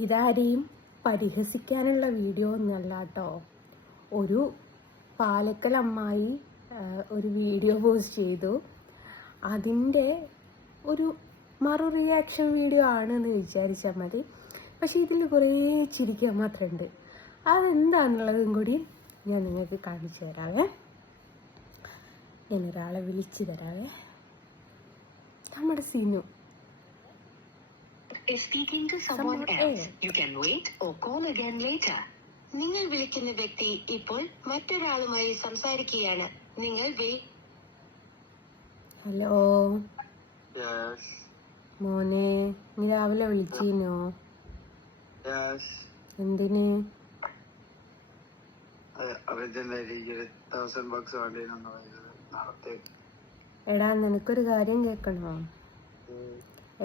ഇതാരെയും പരിഹസിക്കാനുള്ള video ഒന്നല്ല കേട്ടോ. ഒരു പാലക്കൽ അമ്മായി ഒരു വീഡിയോ പോസ്റ്റ് ചെയ്തു. അതിൻ്റെ ഒരു റിയാക്ഷൻ വീഡിയോ ആണെന്ന് വിചാരിച്ചാൽ മതി. പക്ഷെ ഇതിൽ കുറേ ചിരിക്കാൻ മാത്രമുണ്ട്. അതെന്താണെന്നുള്ളതും കൂടി ഞാൻ നിങ്ങൾക്ക് കാണിച്ചു തരാവേ. ഞാനൊരാളെ വിളിച്ചു തരാവേ. നമ്മുടെ Sinu. Speaking to someone else. You can wait or call again later. നിങ്ങൾ വിളിക്കുന്ന വ്യക്തി ഇപ്പോൾ മറ്റൊരാളുമായി സംസാരിക്കുകയാണ്. നിങ്ങൾ ഹലോ മോനെ, നീ രാവിലെ വിളിച്ചിനോ? എന്തിന്? എടാ, നിനക്കൊരു കാര്യം കേൾക്കണോ?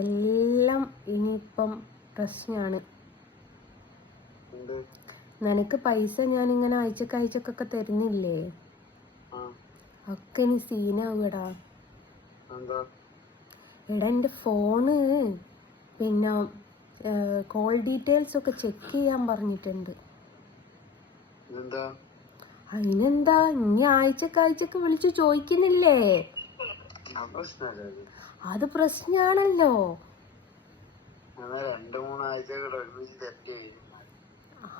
എല്ലാം ഇനിയിപ്പം പ്രശ്നമാണ്. നിനക്ക് പൈസ ഞാനിങ്ങനെ അയച്ചൊക്കെ തരുന്നില്ലേ? ഒക്കെ ഇനി സീനാവൂടാ. എടാ, എൻ്റെ ഫോണ് പിന്നെ കോൾ ഡീറ്റെയിൽസ് ഒക്കെ ചെക്ക് ചെയ്യാൻ പറഞ്ഞിട്ടുണ്ട്. അതിനെന്താ, ഇനി ആഴ്ചക്ക് വിളിച്ചു ചോദിക്കുന്നില്ലേ? അത് പ്രശ്നാണല്ലോ.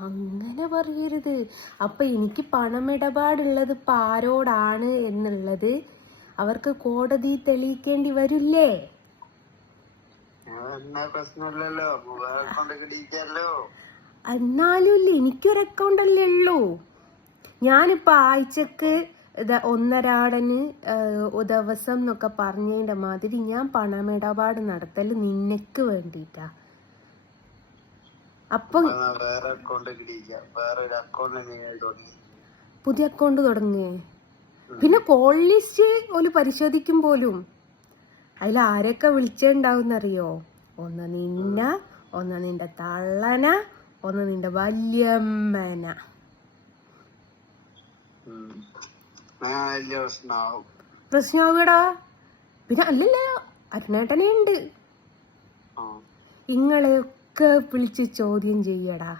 അങ്ങനെ പറയരുത്. അപ്പൊ എനിക്ക് പണമിടപാടുള്ളത് ഇപ്പൊ ആരോടാണ് എന്നുള്ളത് അവർക്ക് കോടതി തെളിയിക്കേണ്ടി വരില്ലേ? എന്നാലും എനിക്കൊരു അക്കൗണ്ട് അല്ലേ ഉള്ളൂ. ഞാനിപ്പോ ആഴ്ചക്ക് ഒന്നരാടന് ദിവസം എന്നൊക്കെ പറഞ്ഞതിന്റെ മാതിരി ഞാൻ പണമിടപാട് നടത്തല് നിനക്ക് വേണ്ടിട്ടാ. അപ്പൊ പുതിയ അക്കൗണ്ട് തുടങ്ങേ? പിന്നെ കോൾ ലിസ്റ്റ് ഒരു പരിശോധിക്കും പോലും. അതിൽ ആരൊക്കെ വിളിച്ചിട്ടുണ്ടാവുന്നറിയോ? ഒന്ന് നിന്ന, ഒന്ന് നിന്റെ തള്ളന, ഒന്ന് നിന്റെ വല്യമ്മന. പ്രശ്നമാകൂടാ. പിന്നെ അല്ലല്ല, അരുണേട്ടനെ ഉണ്ട്. ഇങ്ങളെയൊക്കെ വിളിച്ച് ചോദ്യം ചെയ്യടാ.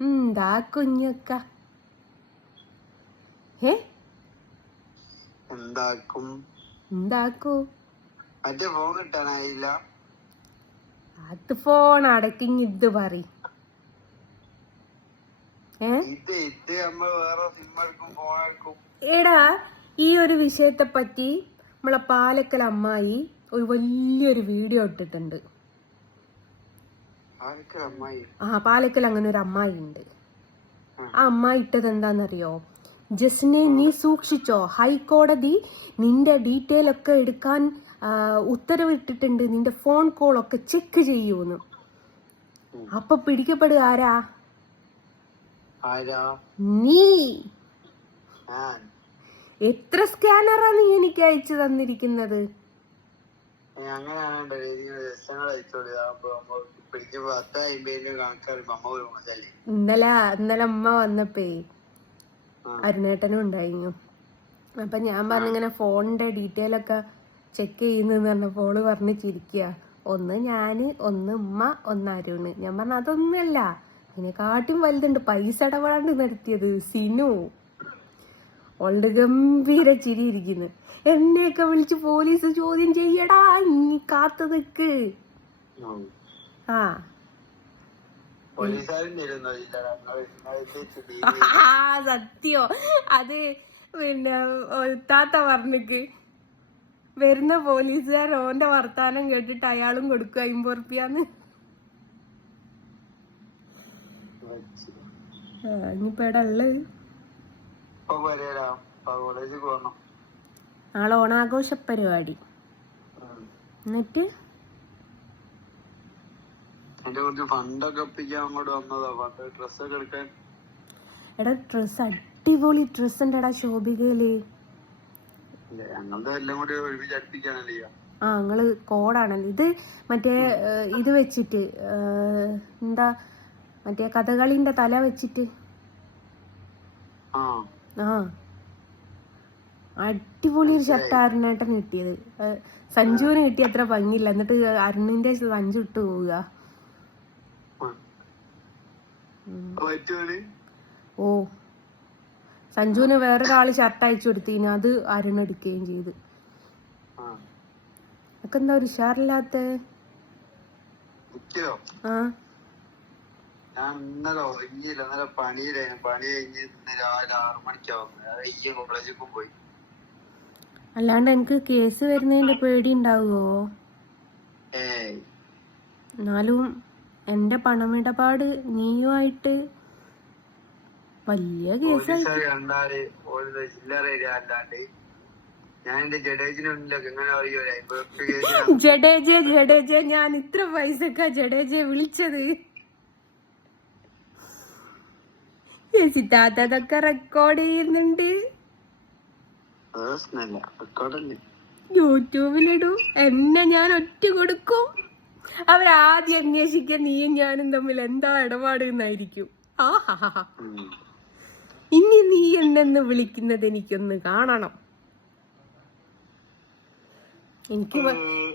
എന്താ കുഞ്ഞൊക്ക? എന്താക്കൂ? അത് ഫോൺ അടക്കിങ് ഇത് പറ. എടാ, ഈ ഒരു വിഷയത്തെ പറ്റി നമ്മളെ പാലക്കൽ അമ്മായി ഒരു വലിയൊരു വീഡിയോ ഇട്ടിട്ടുണ്ട്. പാലക്കൽ അങ്ങനെ ഒരു അമ്മായി ഉണ്ട്. ആ അമ്മായി ഇട്ടത് എന്താന്നറിയോ? ജസ്നെ, നീ സൂക്ഷിച്ചോ, ഹൈക്കോടതി നിന്റെ ഡീറ്റെയിൽ ഒക്കെ എടുക്കാൻ ഉത്തരവിട്ടിട്ടുണ്ട്, നിന്റെ ഫോൺ കോൾ ഒക്കെ ചെക്ക് ചെയ്യൂന്ന്. അപ്പൊ പിടിക്കപ്പെടുക ആരാ? നീ. എത്ര സ്കാനറാ നീ എനിക്ക് അയച്ചു തന്നിരിക്കുന്നത്? ഇന്നലെ അമ്മ വന്നപ്പേ അരുണേട്ടനും ഉണ്ടായിരുന്നു. അപ്പൊ ഞാൻ പറഞ്ഞിങ്ങനെ ഫോണിന്റെ ഡീറ്റെയിൽ ഒക്കെ ചെക്ക് ചെയ്യുന്നെന്ന് പറഞ്ഞപ്പോ ഓള് പറഞ്ഞ് ചിരിക്കുക. ഒന്ന് ഞാന്, ഒന്ന് ഉമ്മ, ഒന്ന് അരുണ്. ഞാൻ പറഞ്ഞ അതൊന്നുമല്ല, അതിനെക്കാട്ടും വലുതുണ്ട് പൈസ ഇടപാട് നടത്തിയത് സിനു. ഓളുടെ ഗംഭീര ചിരി ഇരിക്കുന്നു. എന്നെയൊക്കെ വിളിച്ച് പോലീസ് ചോദ്യം ചെയ്യടാ, ഇനി കാത്തു നിക്ക്. സത്യോ, അത് പിന്നെ താത്ത പറഞ്ഞിക്ക് വരുന്ന പോലീസുകാർ ഓന്റെ വർത്താനം കേട്ടിട്ട് അയാളും കൊടുക്കും 50 ഉറുപ്പ്യാന്ന്. ഇനിയിപ്പോ എടാ ഉള്ളത്? നാളെ ഓണാഘോഷ പരിപാടി. എന്നിട്ട് എടാ, ഡ്രസ് അടിപൊളി ഡ്രസ് ഉണ്ടെടാ ശോഭികയില്. നിങ്ങള് കോഡാണല്ലോ ഇത്. മറ്റേ ഇത് വെച്ചിട്ട് എന്താ, മറ്റേ കഥകളിന്റെ തല വെച്ചിട്ട്. അടിപൊളി ഒരു ഷർട്ട് അരുണേട്ടന് കിട്ടിയത്. സഞ്ജുവിന് കിട്ടിയ അത്ര ഭംഗിയില്ല. എന്നിട്ട് അരുണിന്റെ സഞ്ജു ഇട്ട് പോവുക. ഓ സഞ്ജുവിന് വേറൊരാള് ഷർട്ട് അയച്ചു കൊടുത്തീന്, അത് അരുണെടുക്കുകയും ചെയ്ത്. ഒക്കെ എന്താ ഒരു ഉഷാറില്ലാത്ത? ആ ഞാൻ ഇന്നലെ ഉറങ്ങിയില്ല, ഇന്നലെ പണിയിലായിരുന്നു. പണി കഴിഞ്ഞ് ഇന്ന് രാവിലെ 6 മണിക്കാവും കോളേജിൽ പോയി. അല്ലാണ്ട് എനിക്ക് കേസ് വരുന്നതിന്റെ പേടി ഉണ്ടാവുമോ? എന്നാലും എന്റെ പണമിടപാട് നീയുമായിട്ട് വലിയ കേസായി. കണ്ടാല് ചില്ലറ ഞാൻ എന്റെ ജഡേജിനുള്ളിലൊക്കെ എങ്ങനെ അറിയോ? ജഡേജ ഞാൻ ഇത്ര പൈസക്കാ ജഡേജയെ വിളിച്ചത്. അതൊക്കെ റെക്കോർഡ് ചെയ്യുന്നുണ്ട്, യൂട്യൂബിലിടും. എന്നെ ഞാൻ ഒറ്റ കൊടുക്കും. അവരാദ്യം അന്വേഷിക്കാൻ നീയും ഞാനും തമ്മിൽ എന്താ ഇടപാട് എന്നായിരിക്കും. ഇനി നീ എന്നെന്ന് വിളിക്കുന്നത് എനിക്കൊന്ന് കാണണം.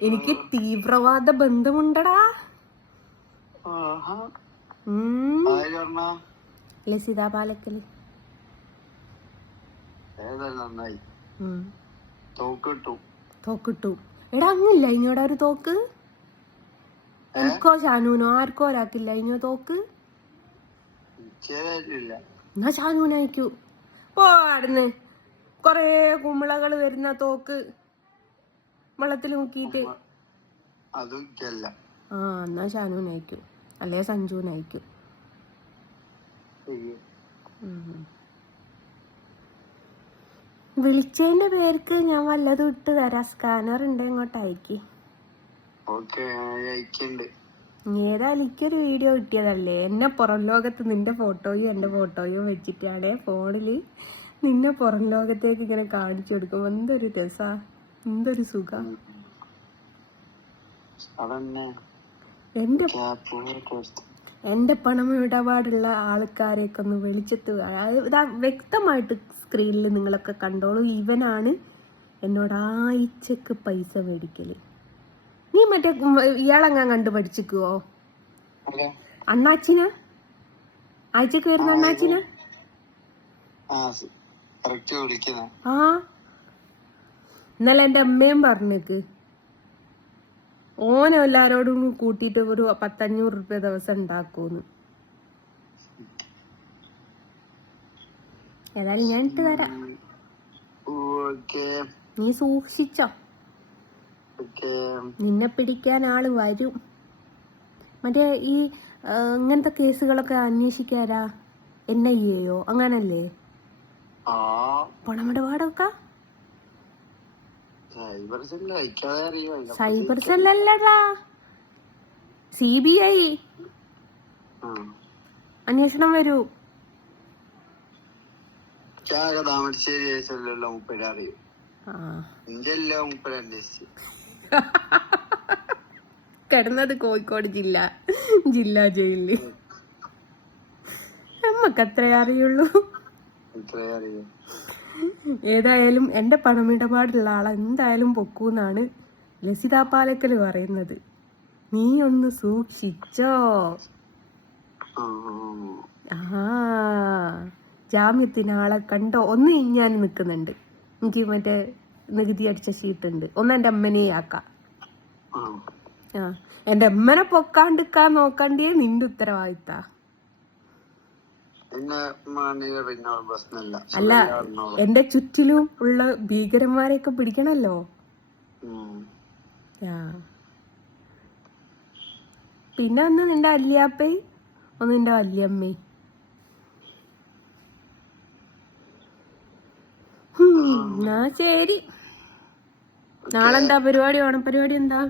എനിക്ക് തീവ്രവാദ ബന്ധമുണ്ടടാ. ലസിത പാലക്കല് തോക്കിട്ടു. എടാ അങ്ങില്ല ഇങ്ങോടെ ഒരു തോക്ക്? എനിക്കോ ഷാനൂനോ ആർക്കോ ഒരാക്കില്ല ഇങ്ങോ തോക്ക്? എന്നാ ഷാനൂനയക്കൂ. ഓ അവിടുന്ന് കൊറേ കുമ്പളകള് വരുന്ന തോക്ക് വെള്ളത്തിൽ മുക്കിയിട്ട്. ആ എന്നാ ഷാനൂനയക്കൂ, അല്ലേ സഞ്ജുവിനയക്കൂ. വിളിച്ചതിന്റെ പേർക്ക് ഞാൻ വല്ലതും ഇട്ട് തരാം. സ്കാനർ ഉണ്ട്, ഇങ്ങോട്ട് അയക്കി. ഏതായാലും എനിക്കൊരു വീഡിയോ കിട്ടിയതല്ലേ. എന്നെ പുറം ലോകത്ത് നിന്റെ ഫോട്ടോയും എന്റെ ഫോട്ടോയും വെച്ചിട്ടാണ് ഫോണില് നിന്നെ പുറം ലോകത്തേക്ക് ഇങ്ങനെ കാണിച്ചു കൊടുക്കും. എന്തൊരു രസാ, എന്തൊരു സുഖ. എന്റെ പണമിടപാടുള്ള ആൾക്കാരെയൊക്കെ ഒന്ന് വെളിച്ചത്ത് ഇതാ വ്യക്തമായിട്ട് സ്ക്രീനിൽ നിങ്ങളൊക്കെ കണ്ടോളൂ. ഇവനാണ് എന്നോട് ആഴ്ചക്ക് പൈസ മേടിക്കല്. നീ മറ്റേ ഇയാളെങ്ങാൻ കണ്ടു പഠിച്ചിക്കുവോ? അണ്ണാച്ചിന ആഴ്ചക്ക് വരുന്ന അണ്ണാച്ചിന? ആ ഇന്നലെ എന്റെ അമ്മയും പറഞ്ഞേക്ക് ഓനെ എല്ലാരോടും കൂട്ടിയിട്ട് ഒരു 100-500 റുപ്യ ദിവസം ഉണ്ടാക്കൂന്ന്. ഏതായാലും ഞാൻ ഇട്ട് തരാം, നീ സൂക്ഷിച്ചോ. നിന്നെ പിടിക്കാൻ ആള് വരും. മറ്റേ ഈ ഇങ്ങനത്തെ കേസുകളൊക്കെ അന്വേഷിക്കാരാ? NIA അങ്ങനല്ലേ? പണമിടപാടൊക്കെ സൈബർ സെല്ലല്ലടാ, CBI അന്വേഷണം വരൂ. കിടന്നത് കോഴിക്കോട് ജില്ലാ ജയിലില്. നമ്മക്ക് അത്രേ അറിയുള്ളൂ. ഏതായാലും എന്റെ പണമിടപാടുള്ള ആളെ എന്തായാലും പൊക്കൂന്നാണ് ലസിത പാലക്കല് പറയുന്നത്. നീ ഒന്ന് സൂക്ഷിച്ചോ. ജാമ്യത്തിന് ആളെ കണ്ടോ? ഒന്ന് ഞാൻ നിക്കുന്നുണ്ട്, എനിക്ക് മറ്റേ നികുതി അടിച്ച ഷീട്ടുണ്ട്, ഒന്ന് എന്റെ അമ്മനെ ആക്കാം. എന്റെ അമ്മനെ പൊക്കാണ്ടിക്കാൻ നോക്കണ്ടേ നിന്റെ ഉത്തരവാദിത്ത. അല്ല എന്റെ ചുറ്റിലും ഉള്ള ഭീകരന്മാരെയൊക്കെ പിടിക്കണല്ലോ. പിന്നെ ഒന്ന് നിന്റെ വല്യാപ്പയും ഒന്ന് നിന്റെ വല്യമ്മയും. എന്നാ ശരി. നാളെന്താ പരിപാടി? ഓണപരിപാടി എന്താ?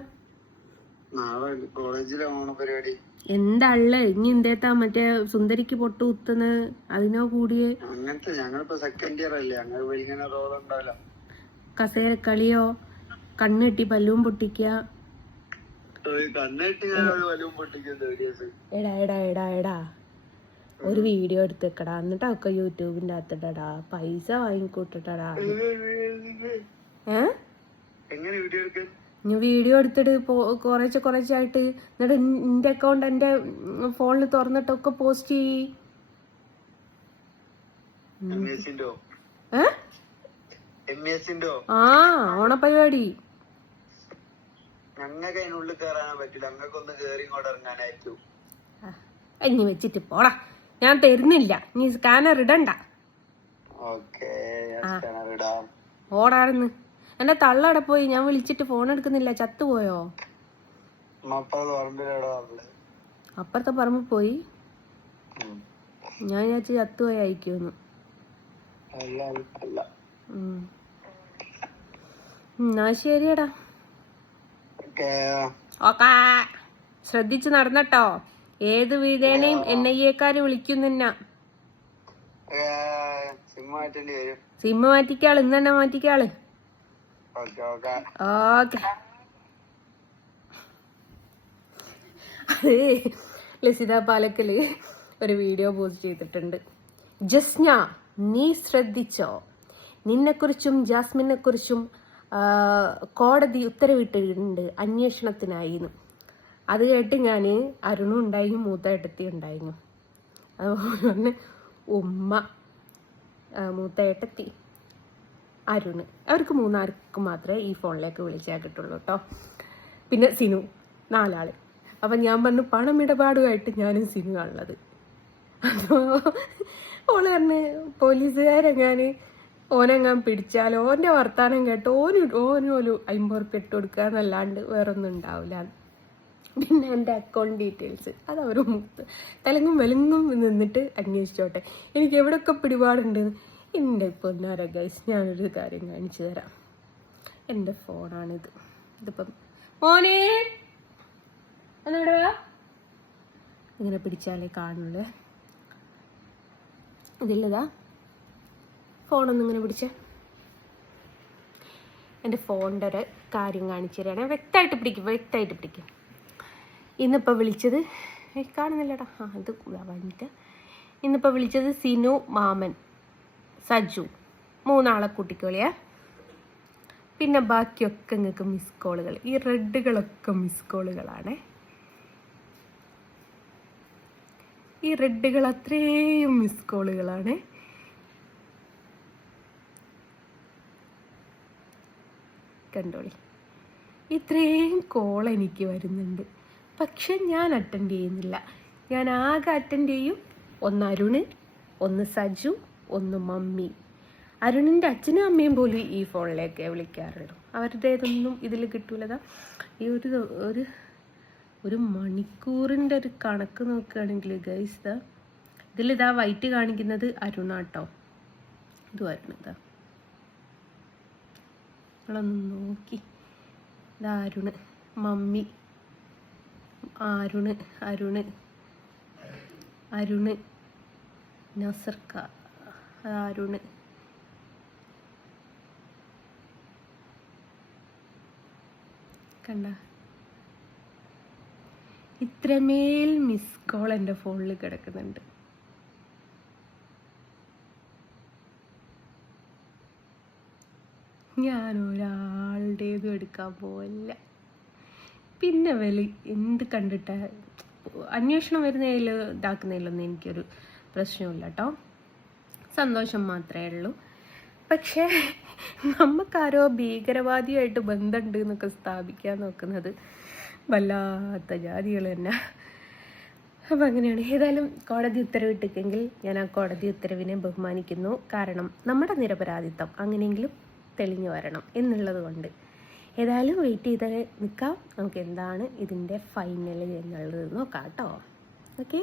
എന്താ ഉള്ളേ? ഇനി എന്തേത്താ മറ്റേ സുന്ദരിക്ക് പൊട്ട് കുത്തുന്ന അതിനോ കൂടിയേ? കസേരക്കളിയോ, കണ്ണെട്ടി പല്ലും പൊട്ടിക്ക? എടാ ഒരു വീഡിയോ എടുത്തേക്കടാ, എന്നിട്ടൊക്കെ യൂട്യൂബിന്റെ അകത്തിട്ടടാ, പൈസ വാങ്ങിക്കൂട്ടടാ. ഞാൻ വീഡിയോ എടുത്തിട്ട് കുറച്ചായിട്ട്, എന്നിട്ട് എന്റെ അക്കൗണ്ട് എന്റെ ഫോണിൽ തുറന്നിട്ടൊക്കെ പോസ്റ്റ് ചെയ്യ്. ആ ഓണപരിപാടി ഞങ്ങൾക്ക് അതിനുള്ളിൽ കയറാൻ പറ്റില്ല. ഞങ്ങൾക്കൊന്ന് കേറി ഇങ്ങോട്ട് ഇറങ്ങാനായിരിക്കും. ഇനി വെച്ചിട്ട് പോടാ, ഞാൻ തരുന്നില്ല. നീ സ്കാനർ ഇടണ്ട. ഓടാണെന്ന് എന്റെ തള്ളടെ പോയി. ഞാൻ വിളിച്ചിട്ട് ഫോൺ എടുക്കുന്നില്ല. ചത്തുപോയോ? അപ്പുറത്തെ പറമ്പ് പോയി. ഞാൻ വിചാരിച്ചു ചത്തുപോയി അയക്കുമെന്ന്. എന്നാ ശരിയടാ. ഓക്കെ, ശ്രദ്ധിച്ചു നടന്നട്ടോ. ഏത് വീടേനെയും NIA-ക്കാര് വിളിക്കുന്നില്ല. സിമ്മ് മാറ്റിക്കാള്, ഇന്ന് തന്നെ മാറ്റിക്കാള്. ഓക്കെ. അതേ, ലസിത പാലക്കല് ഒരു വീഡിയോ പോസ്റ്റ് ചെയ്തിട്ടുണ്ട്. ജസ്ന, നീ ശ്രദ്ധിച്ചോ, നിന്നെക്കുറിച്ചും ജാസ്മിനെ കുറിച്ചും കോടതി ഉത്തരവിട്ടിട്ടുണ്ട് അന്വേഷണത്തിനായിന്ന്. അത് കേട്ട് ഞാൻ അരുണും ഉണ്ടായിരുന്നു, മൂത്തേട്ടത്തി ഉണ്ടായിരുന്നു. അതുപോലെ തന്നെ ഉമ്മ, മൂത്തേട്ടത്തി, അരുണ്, അവർക്ക് 3 മാത്രമേ ഈ ഫോണിലേക്ക് വിളിച്ചാൽ കിട്ടുള്ളൂ കേട്ടോ. പിന്നെ സിനു, 4 അപ്പം ഞാൻ പറഞ്ഞു പണമിടപാടുമായിട്ട് ഞാനും സിനു ഉള്ളത്. അതോ ഓള് പറഞ്ഞ് പോലീസുകാരെങ്ങാൻ ഓനെങ്ങാൻ പിടിച്ചാലോ ഓൻ്റെ വർത്താനം കേട്ടോ ഓനും 50 ഉറുപ്പിക ഇട്ട് കൊടുക്കുക എന്നല്ലാണ്ട് വേറൊന്നും ഉണ്ടാവില്ല. പിന്നെ എൻ്റെ അക്കൗണ്ട് ഡീറ്റെയിൽസ് അത് അവർ തലങ്ങും വെലങ്ങും നിന്നിട്ട് അന്വേഷിച്ചോട്ടെ. എനിക്ക് എവിടെയൊക്കെ പിടിപാടുണ്ട്. എൻ്റെ പൊന്നാര ഗൈസ്, ഞാനൊരു കാര്യം കാണിച്ചു തരാം. എൻ്റെ ഫോണാണിത്. ഇതിപ്പം മോനെ എന്നാടാ ഇങ്ങനെ പിടിച്ചാലേ കാണുള്ളൂ. ഇതില്ലതാ ഫോണൊന്നും ഇങ്ങനെ പിടിച്ചേ. എൻ്റെ ഫോണിൻ്റെ ഒരു കാര്യം കാണിച്ചു തരാണ്. വ്യക്തമായിട്ട് പിടിക്കും. ഇന്നിപ്പോൾ വിളിച്ചത് കാണുന്നില്ലടാ. ഇത് വന്നിട്ട് ഇന്നിപ്പോൾ വിളിച്ചത് സിനു, മാമൻ, സജു, 3 കൂട്ടിക്കോളിയാ. പിന്നെ ബാക്കിയൊക്കെ നിങ്ങൾക്ക് മിസ് കോളുകൾ. ഈ റെഡുകളൊക്കെ മിസ് കോളുകളാണ്. ഈ റെഡുകൾ അത്രയും മിസ് കോളുകളാണ്. കണ്ടോളി, ഇത്രയും കോൾ എനിക്ക് വരുന്നുണ്ട്. പക്ഷെ ഞാൻ അറ്റൻഡ് ചെയ്യുന്നില്ല. ഞാൻ ആകെ അറ്റൻഡ് ചെയ്യും 1 അരുണ്, 1 സജു, 1 മമ്മി. അരുണിൻ്റെ അച്ഛനും അമ്മയും പോലും ഈ ഫോണിലേക്ക് വിളിക്കാറുള്ളൂ. അവരുടേതൊന്നും ഇതിൽ കിട്ടൂലതാ. ഈ ഒരു മണിക്കൂറിൻ്റെ ഒരു കണക്ക് നോക്കുകയാണെങ്കിൽ ഗൈസ്, ഇതിലിതാ വൈറ്റ് കാണിക്കുന്നത് അരുണാട്ടോ. ഇതും അരുണിതാ, നിങ്ങളൊന്ന് നോക്കി. ഇതാ അരുണ്, മമ്മി, അരുണ്, നസർക്ക, അരുണ്, കണ്ട ഇത്രമേൽ മിസ് കോൾ എൻ്റെ ഫോണിൽ കിടക്കുന്നുണ്ട്. ഞാൻ ഒരാളുടേതും എടുക്കാൻ പോവില്ല. പിന്നെ എന്ത് കണ്ടിട്ട് അന്വേഷണം വരുന്നതിൽ ഇതാക്കുന്നതിലൊന്നും എനിക്കൊരു പ്രശ്നമില്ല കേട്ടോ. സന്തോഷം മാത്രമേ ഉള്ളൂ. പക്ഷേ നമുക്കാരോ ഭീകരവാദിയായിട്ട് ബന്ധമുണ്ട് എന്നൊക്കെ സ്ഥാപിക്കാൻ നോക്കുന്നത് വല്ലാത്ത ജാതികൾ തന്നെ. അപ്പം അങ്ങനെയാണ്. ഏതായാലും കോടതി ഉത്തരവിട്ടിട്ടെങ്കിൽ ഞാൻ ആ കോടതി ഉത്തരവിനെ ബഹുമാനിക്കുന്നു. കാരണം നമ്മുടെ നിരപരാധിത്വം അങ്ങനെയെങ്കിലും തെളിഞ്ഞു വരണം എന്നുള്ളത് കൊണ്ട്. ഏതായാലും വെയിറ്റ് ചെയ്ത് നിൽക്കാം. നമുക്ക് എന്താണ് ഇതിൻ്റെ ഫൈനൽ എന്നുള്ളത് നോക്കാം കേട്ടോ. ഓക്കെ.